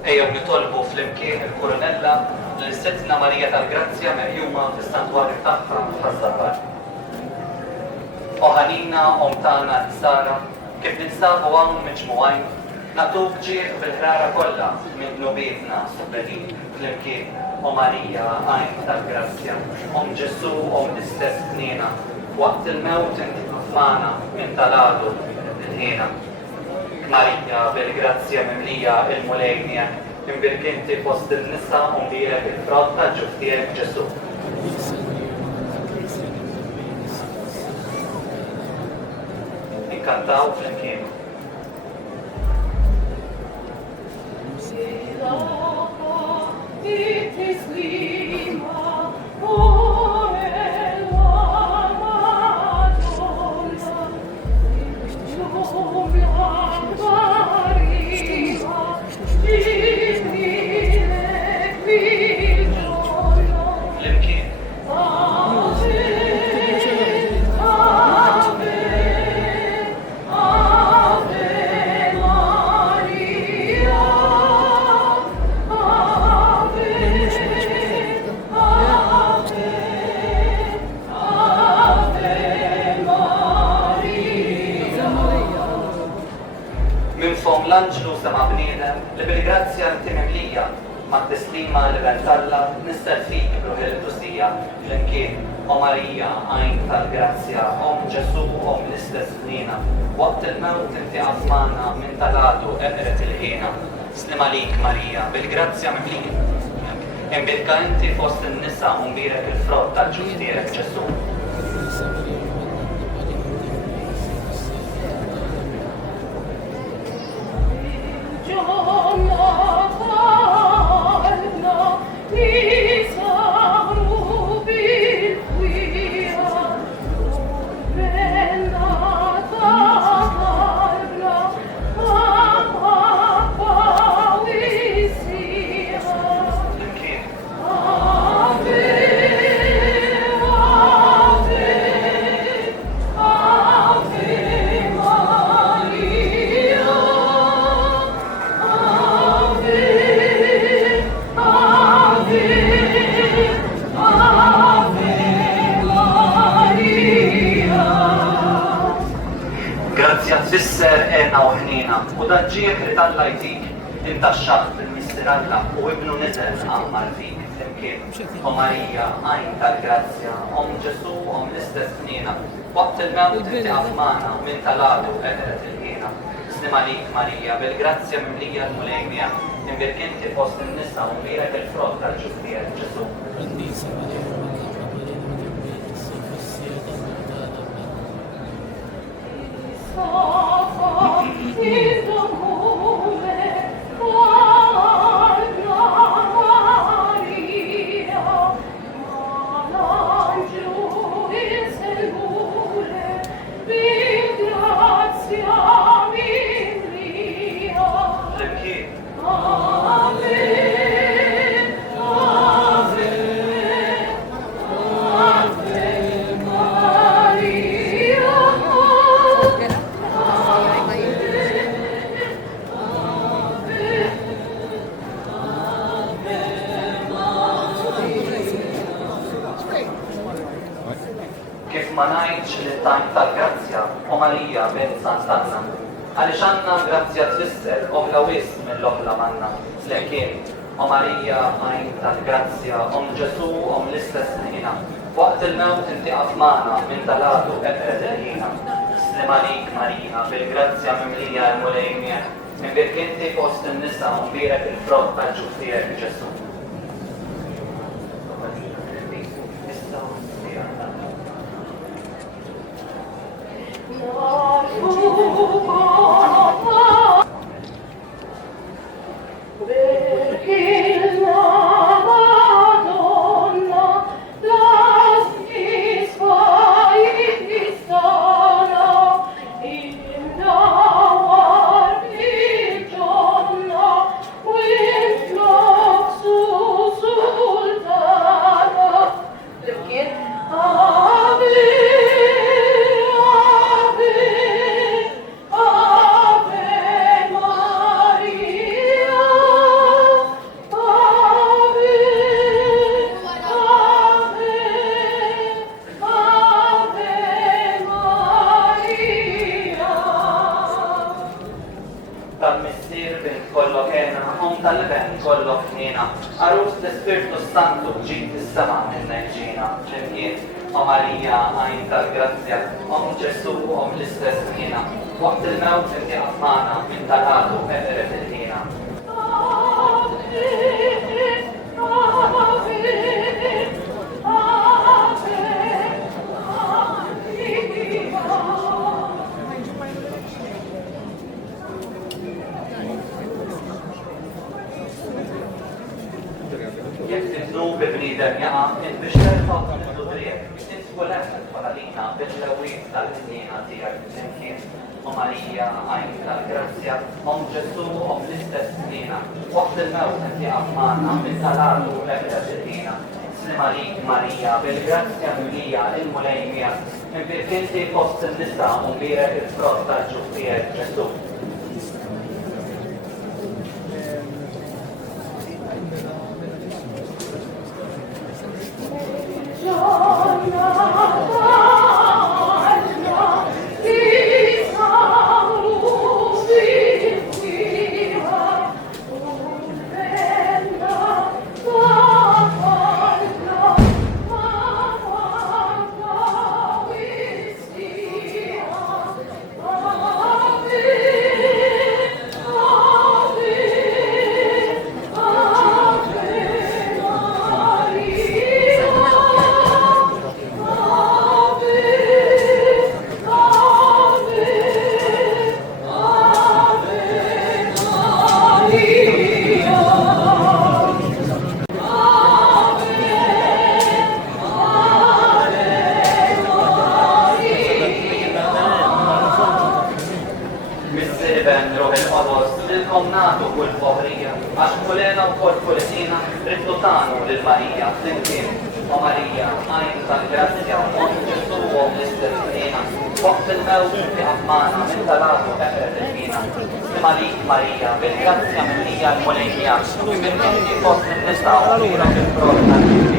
Ejjew nitolbu flimkien il-Kurunella li Sittna Marija tal-Grazzja meqjuma fis-santwarju tagħha ħaż-Żabbar. Oħanina omtana Sara, kif ninsabu hawn miġmugħajn, nagħtuk ġieħ bil-ħrara kollha minn nubietna subbedin flimkien o Marija għajn tal-Grazzja, Ġesu l-istess tniena, waqt il-mewt inti ħafmana minn tal-għadu il-ħina. Marija bil-Grazzja mimlija il-mulejnija, imbirkinti fost il-nisa mbirek il-frott tal-ġuftierek Ġesu. Inkantaw flimkien. L-Anġlu sema bniedem li bil-Grazzja inti mimlija ma' t-tislima li bentalla nistel fik ruħi l-Qudusija flimkien o Marija għajn tal-Grazzja Ġesu l-istess tniena waqt il-mewt inti ħafmana minn tal-għadu eqret il-ħina. Slima lik Marija bil-Grazzja mimlija. Imbirka inti fost in-nisa mbirek il-frott tal-ġuftierek Ġesu. Tfisser għena u ħnina, u daġġiek li tal-lajtik, intaxxaħt il-mistiralla u ibnu nizel għammar fik flimkien. O Marija, għajn tal-Grazzja, Ġesu l-istess tniena, waqt il-mewt inti ħafmana minn tal-għadu eqret il-ħina. Slima lik Marija, bil-Grazzja mimlija l-mulejnija, imbirkinti fost in-nisa mbirek il-frott tal-ġuftierek Ġesu. Ma ngħidx li tajn tal-Grazzja o Marija bejn Sant'Anna, għaliex għandna Grazzja tfisser oħla wisq mill-oħla manna, flimkien o Marija għajn tal-Grazzja Ġesu l-istess tniena, waqt il-mewt inti ħafmana minn tal-għadu eqret il-ħina. Slima lik Marija bil-Grazzja mimlija l-mulejnija, imbirkinti fost in-nisa mbirek il-frott tal-ġuftierek Ġesu. Look fost l-Spiritu Santu ġiet is-sema minna ġina flimkien ma' Marija għajn tal-Grazzja, Om Ġesu Om l-istess ħina, waqt il-mewt inti qatmana minn tal-għadu eqret il-ħina. Jek titnub b'bniedem jaqa' biex terfa' minnu driek, int kulem tfadalina bil-lewit tal-ħnina tiegħek flimkien ma' Marija għajn tal-Grazzja, Om Ġesu Om l-istess ħina, waqt il-mewt inti qatmana minn tal-għadu eqret il-ħina. Slima lik Marija bil-grazzja mimlija il-mulejmija, inbirk inti fost in-nisa u mbirek il-frott tal-ġuħ tiegħek Ġesu. Mis-sirben ruħ il-qodos lilkom nagħtu kull foħrija, għax kulena wkoll kulesina riddu tagħnu lil Marija flimkien ma' Marija għajn tal-Grazzja, Om Ġesu Om l-istess ħina, waqt il-mewt inti qatmana minn tal-għadu eqret il-ħina. Slima lik Marija bil-grazzja mimlija l-mulejmija, inbirk inti fost in-nisa u mbirek il-frott tal-ġuħ